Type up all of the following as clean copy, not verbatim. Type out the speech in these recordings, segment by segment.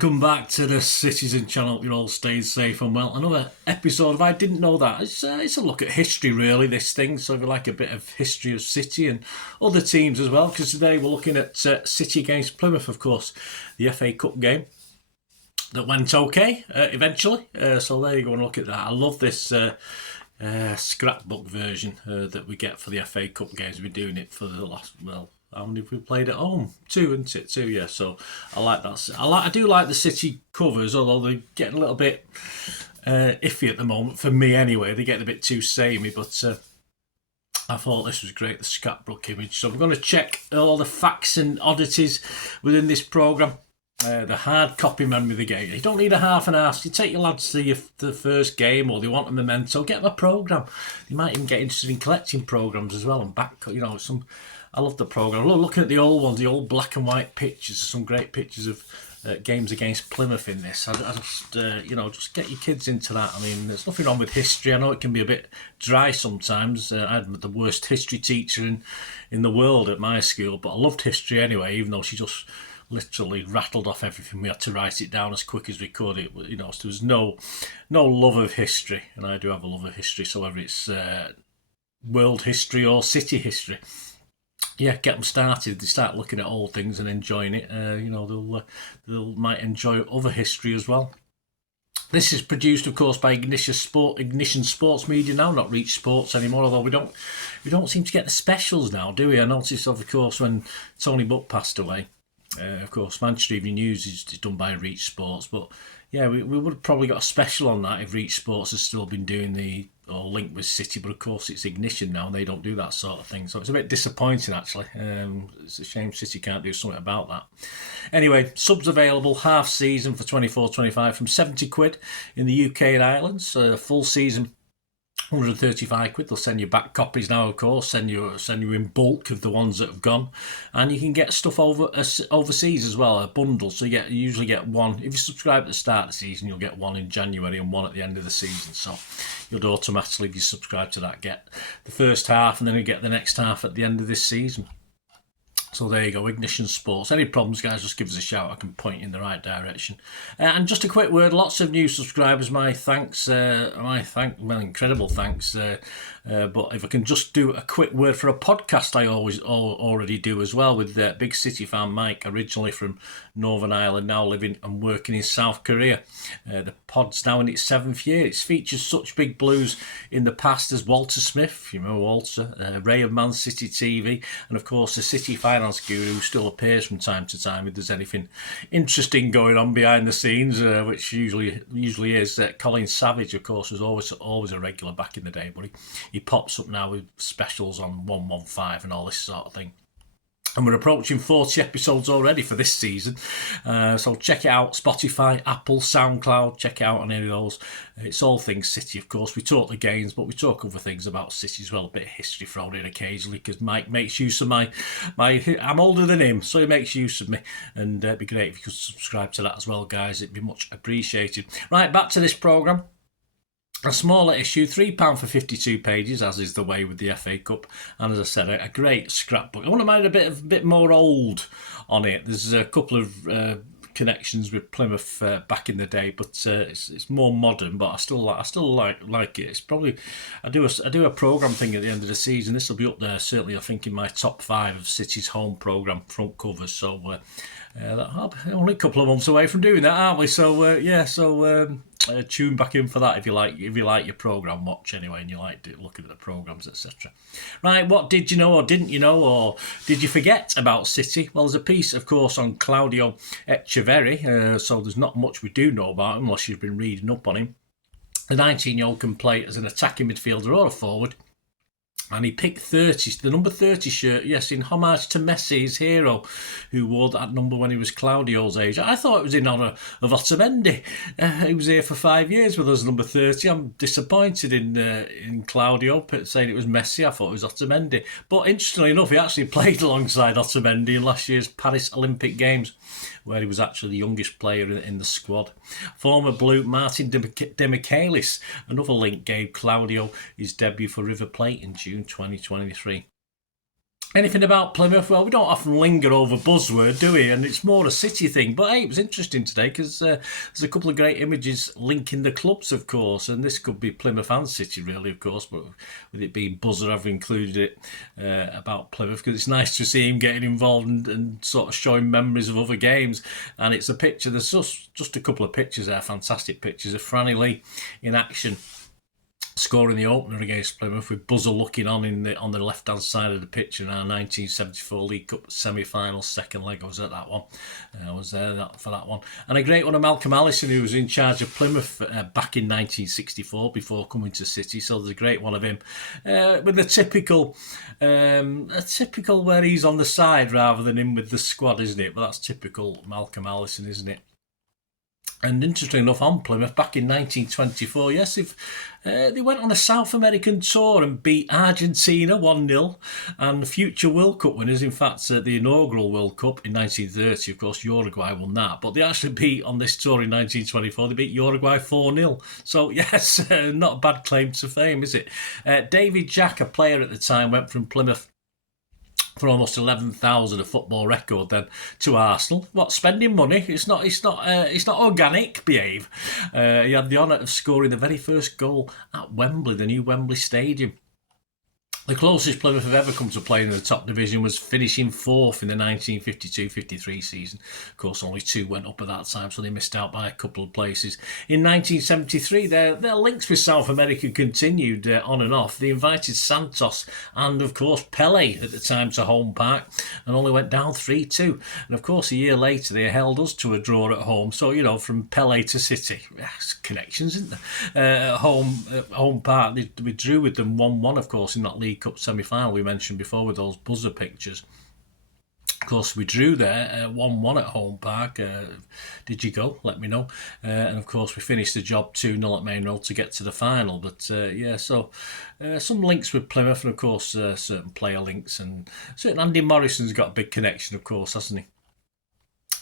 welcome back to the Citizen channel. You're all staying safe and well. Another episode of I Didn't Know That. It's a look at history, really, this thing. So if you like a bit of history of City and other teams as well, because today we're looking at City against Plymouth, of course, the FA Cup game that went okay eventually. So there you go and look at that. I love this scrapbook version that we get for the FA Cup games. We've been doing it for the last, how many have we played at home? Two, isn't it? Two, yeah. So I like that. I do like the City covers, although they're getting a little bit iffy at the moment for me. Anyway, they're getting a bit too samey. But I thought this was great, the scrapbook image. So we're going to check all the facts and oddities within this programme. The hard copy memory of the game. You don't need a half and half. You take your lads to the first game, or they want a memento. Get them a programme. You might even get interested in collecting programmes as well and back. I love the programme. Looking at the old ones, the old black and white pictures. Some great pictures of games against Plymouth in this. I just, just get your kids into that. I mean, there's nothing wrong with history. I know it can be a bit dry sometimes. I had the worst history teacher in the world at my school, but I loved history anyway, even though she just literally rattled off everything. We had to write it down as quick as we could. So there was no love of history, and I do have a love of history. So whether it's world history or city history, yeah, get them started. They start looking at old things and enjoying it. They might enjoy other history as well. This is produced, of course, by Ignition Sports Media now, not Reach Sports anymore. Although we don't seem to get the specials now, do we? I noticed, of course, when Tony Buck passed away. Of course, Manchester Evening News is done by Reach Sports, but yeah, we would have probably got a special on that if Reach Sports has still been doing or linked with City, but of course it's Ignition now and they don't do that sort of thing, so it's a bit disappointing actually. It's a shame City can't do something about that. Anyway, subs available half season for 24-25 from £70 in the UK and Ireland, so full season £135. They'll send you back copies now, of course, send you in bulk of the ones that have gone, and you can get stuff overseas as well, a bundle. So you usually get one if you subscribe at the start of the season. You'll get one in January and one at the end of the season. So you'll automatically, if you subscribe to that, get the first half, and then you get the next half at the end of this season. So there you go, Ignition Sports. Any problems, guys, just give us a shout. I can point you in the right direction. And just a quick word, lots of new subscribers. My thanks, incredible thanks. But if I can just do a quick word for a podcast I already do as well with big City fan Mike, originally from Northern Ireland, now living and working in South Korea. The pod's now in its 7th year. It's featured such big blues in the past as Walter Smith, you know Walter, Ray of Man City TV, and of course the City finance guru who still appears from time to time if there's anything interesting going on behind the scenes, which usually is. Colin Savage, of course, was always a regular back in the day, but he pops up now with specials on 115 and all this sort of thing. And we're approaching 40 episodes already for this season. So check it out, Spotify, Apple, SoundCloud, check it out on any of those. It's all things City, of course. We talk the games, but we talk other things about City as well, a bit of history thrown in occasionally, because Mike makes use of my I'm older than him, so he makes use of me. And it'd be great if you could subscribe to that as well, guys. It'd be much appreciated. Right, back to this programme. A smaller issue, £3 for 52 pages, as is the way with the FA Cup. And as I said, a great scrapbook. I want to make it a bit more old on it. There's a couple of connections with Plymouth back in the day, but it's more modern. But I still like it. It's probably I do a programme thing at the end of the season. This will be up there certainly. I think in my top 5 of City's home programme front covers. So only a couple of months away from doing that, aren't we? So tune back in for that if you like your programme watch anyway, and you like looking at the programmes, etc. Right, what did you know or didn't you know, or did you forget about City? Well, there's a piece, of course, on Claudio Echeverri, so there's not much we do know about him unless you've been reading up on him. The 19-year-old can play as an attacking midfielder or a forward. And he picked the number 30 shirt, yes, in homage to Messi, his hero, who wore that number when he was Claudio's age. I thought it was in honour of Otamendi. He was here for 5 years with us, number 30. I'm disappointed in Claudio saying it was Messi. I thought it was Otamendi. But interestingly enough, he actually played alongside Otamendi in last year's Paris Olympic Games, where he was actually the youngest player in the squad. Former Blue Martin Demichelis, another link, gave Claudio his debut for River Plate in June 2023. Anything about Plymouth? Well, we don't often linger over buzzword, do we? And it's more a city thing. But hey, it was interesting today because there's a couple of great images linking the clubs, of course. And this could be Plymouth and City, really, of course. But with it being buzzer, I've included it about Plymouth because it's nice to see him getting involved and sort of showing memories of other games. And it's a picture. There's just a couple of pictures there, fantastic pictures of Frannie in action, scoring the opener against Plymouth with buzzer looking on the left hand side of the pitch in our 1974 League Cup semi-final second leg. I was at that one. I was there for that one. And a great one of Malcolm Allison, who was in charge of Plymouth back in 1964 before coming to City. So there's a great one of him with a typical where he's on the side rather than in with the squad, isn't it? But that's typical Malcolm Allison, isn't it? And interesting enough, on Plymouth back in 1924, yes, they went on a South American tour and beat Argentina 1-0, and future World Cup winners. In fact, the inaugural World Cup in 1930, of course, Uruguay won that. But they actually beat, on this tour in 1924, they beat Uruguay 4-0. So, yes, not a bad claim to fame, is it? David Jack, a player at the time, went from Plymouth for almost 11,000, a football record, then to Arsenal. What, spending money? It's not organic. Behave. He had the honour of scoring the very first goal at Wembley, the new Wembley Stadium. The closest Plymouth have ever come to playing in the top division was finishing fourth in the 1952-53 season. Of course, only 2 went up at that time, so they missed out by a couple of places. In 1973, their links with South America continued on and off. They invited Santos and, of course, Pelé at the time to home park and only went down 3-2. And, of course, a year later, they held us to a draw at home. So, you know, from Pelé to City, connections, isn't there? At home park, we drew with them 1-1, of course, in that League Cup semi-final we mentioned before with those buzzer pictures. Of course, we drew there 1-1 at home park. Did you go? Let me know. And of course, we finished the job 2-0 at Main Road to get to the final. But so some links with Plymouth, and of course, certain player links, and certain Andy Morrison's got a big connection, of course, hasn't he?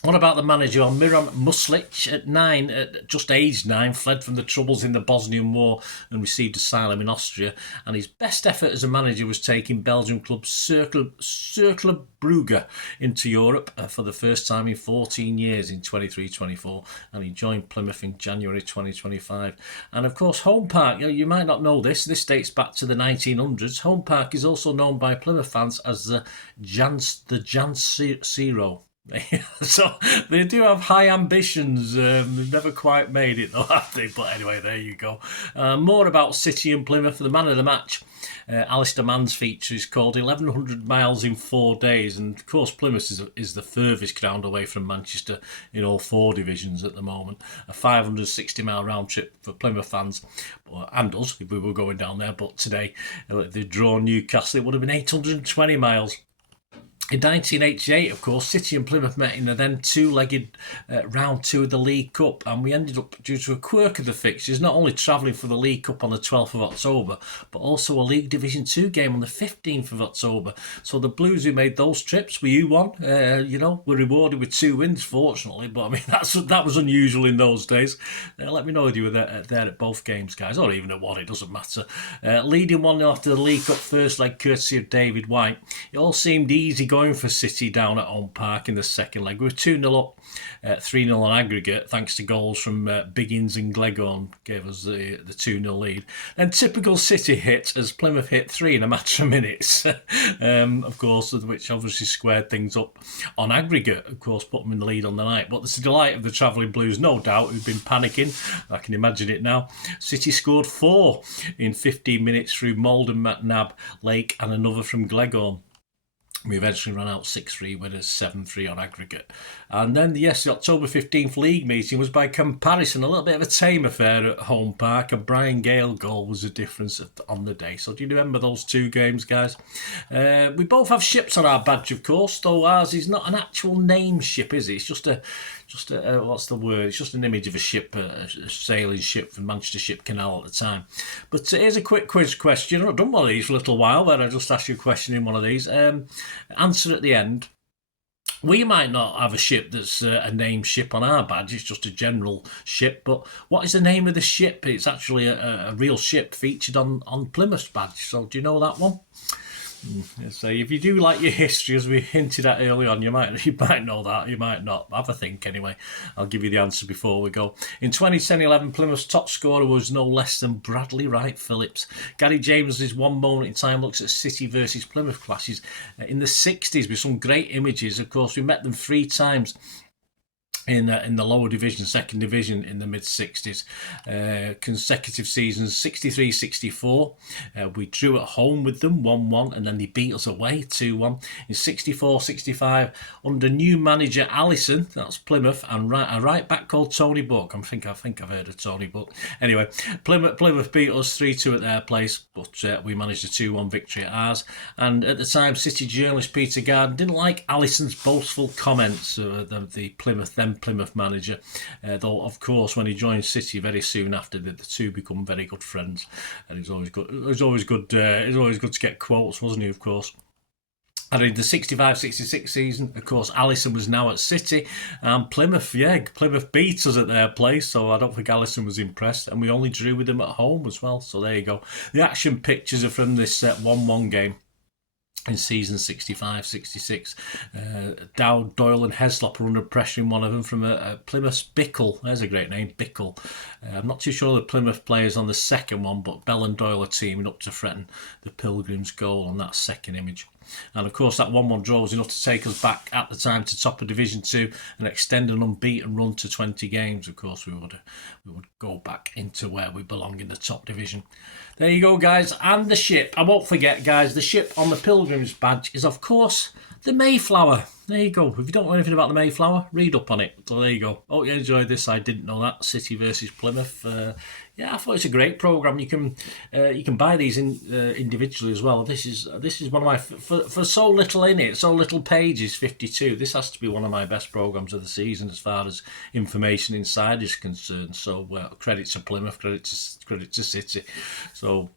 What about the manager, Miran Muslic, at just aged 9, fled from the troubles in the Bosnian War and received asylum in Austria. And his best effort as a manager was taking Belgian club Cercle Brugge into Europe for the first time in 14 years in 23-24. And he joined Plymouth in January 2025. And of course, Home Park, you might not know this dates back to the 1900s. Home Park is also known by Plymouth fans as the Jan Zero. So they do have high ambitions. They've never quite made it though, have they? But anyway, there you go. More about City and Plymouth. The man of the match, Alistair Mann's feature, is called 1,100 miles in 4 days. And of course, Plymouth is the furthest ground away from Manchester in all 4 divisions at the moment. A 560-mile round trip for Plymouth fans and us if we were going down there. But today, if they'd drawn Newcastle, it would have been 820 miles. In 1988, of course, City and Plymouth met in the then 2-legged round 2 of the League Cup, and we ended up, due to a quirk of the fixtures, not only travelling for the League Cup on the 12th of October, but also a League Division 2 game on the 15th of October. So the Blues who made those trips, were you one? Were rewarded with 2 wins, fortunately, but I mean, that was unusual in those days. Let me know if you were there at both games, guys, or even at one, it doesn't matter. Leading 1-0 after the League Cup first leg, courtesy of David White. It all seemed easy going for City down at Home Park in the second leg. We were 2-0 up, 3-0 on aggregate, thanks to goals from Biggins and Glegorn, gave us the 2-0 lead. Then typical City hit as Plymouth hit 3 in a matter of minutes, of course, which obviously squared things up on aggregate, of course, put them in the lead on the night. But the delight of the travelling Blues, no doubt, who've been panicking. I can imagine it now. City scored 4 in 15 minutes through Malden, McNabb, Lake, and another from Glegorn. We eventually ran out 6-3 winners, 7-3 on aggregate. And then, yes, the October 15th league meeting was by comparison a little bit of a tame affair at Home Park. A Brian Gayle goal was the difference on the day. So do you remember those 2 games, guys? We both have ships on our badge, of course, though ours is not an actual name ship, is it? It's just a what's the word? It's just an image of a ship, a sailing ship from Manchester Ship Canal at the time. But here's a quick quiz question. I've done one of these for a little while, where I just ask you a question in one of these. Answer at the end. We might not have a ship that's a named ship on our badge, it's just a general ship, but what is the name of the ship? It's actually a real ship featured on Plymouth's badge, so do you know that one? So if you do like your history, as we hinted at early on, you might know that, you might not. Have a think anyway. I'll give you the answer before we go. In 2010-11, Plymouth's top scorer was no less than Bradley Wright Phillips. Gary James's One Moment in Time looks at City versus Plymouth clashes in the 60s with some great images. Of course, we met them 3 times in the lower division, second division in the mid-60s. Consecutive seasons, 63-64. We drew at home with them, 1-1, and then they beat us away, 2-1. In 64-65, under new manager Allison, that's Plymouth, and a right back called Tony Buck. I think I've heard of Tony Buck. Anyway, Plymouth beat us 3-2 at their place, but we managed a 2-1 victory at ours. And at the time, City journalist Peter Garden didn't like Allison's boastful comments, the Plymouth manager, though of course when he joined City very soon after, the two become very good friends, and it was always good to get quotes, wasn't he, of course. And in the 65-66 season, of course, Allison was now at City, and Plymouth beat us at their place, so I don't think Allison was impressed, and we only drew with them at home as well, so there you go. The action pictures are from this 1-1 game in season 65-66. Dowd, Doyle and Heslop are under pressure in one of them from a Plymouth's Bickle. There's a great name, Bickle. I'm not too sure the Plymouth players on the second one, but Bell and Doyle are teaming up to threaten the Pilgrims' goal on that second image. And of course that 1-1 draw was enough to take us back at the time to top of Division 2 and extend an unbeaten run to 20 games. Of course we would go back into where we belong in the top division. There you go, guys. And the ship, I won't forget, guys, the ship on the Pilgrims badge is of course the Mayflower. There you go. If you don't know anything about the Mayflower, read up on it. So there you go. Hope you enjoyed this. I didn't know that. City versus Plymouth. Yeah, I thought it's a great programme. You can buy these individually as well. This is one of my, for so little in it, so little pages, 52. This has to be one of my best programmes of the season as far as information inside is concerned. So credit to Plymouth, credit to City. So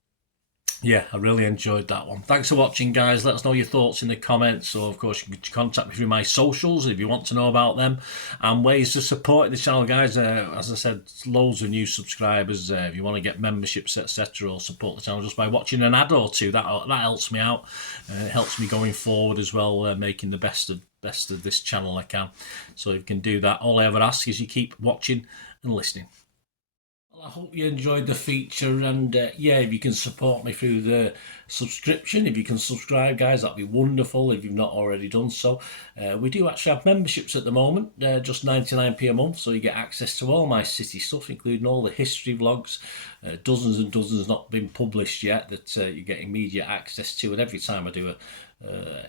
yeah, I really enjoyed that one. Thanks for watching, guys. Let us know your thoughts in the comments. Or, of course, you can contact me through my socials if you want to know about them. And ways to support the channel, guys. As I said, loads of new subscribers. If you want to get memberships, etc., or support the channel just by watching an ad or two, that helps me out. It helps me going forward as well, making the best of this channel I can. So if you can do that, all I ever ask is you keep watching and listening. I hope you enjoyed the feature, and yeah, if you can support me through the subscription, if you can subscribe, guys, that'd be wonderful if you've not already done so. We do actually have memberships at the moment, just 99p a month, so you get access to all my City stuff, including all the history vlogs, dozens and dozens not been published yet that you get immediate access to, and every time I do a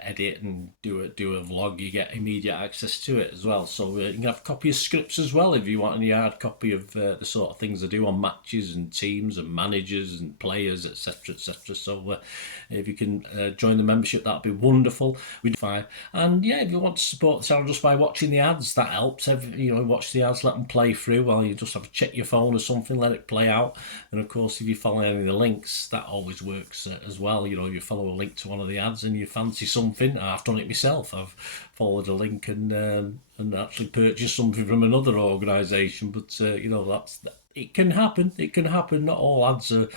edit and do a vlog, you get immediate access to it as well. So you can have a copy of scripts as well if you want any hard copy of the sort of things I do on matches and teams and managers and players, etc., etc. So if you can join the membership, that'd be wonderful. We do fine. And yeah, if you want to support the channel just by watching the ads, that helps. Watch the ads, let them play through while you just have to check your phone or something, let it play out. And of course, if you follow any of the links, that always works as well. If you follow a link to one of the ads and you fancy something, I've done it myself. I've followed a link and actually purchased something from another organisation. But it can happen. It can happen. Not all ads are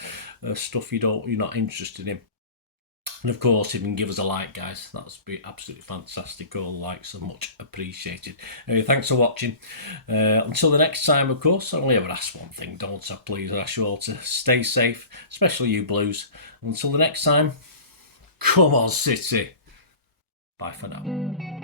stuff you're not interested in. And of course, if you can give us a like, guys, that would be absolutely fantastic. All the likes are much appreciated. Anyway, thanks for watching. Until the next time, of course, I only ever ask one thing, don't I? Please, I ask you all to stay safe, especially you Blues. Until the next time, come on, City. Bye for now.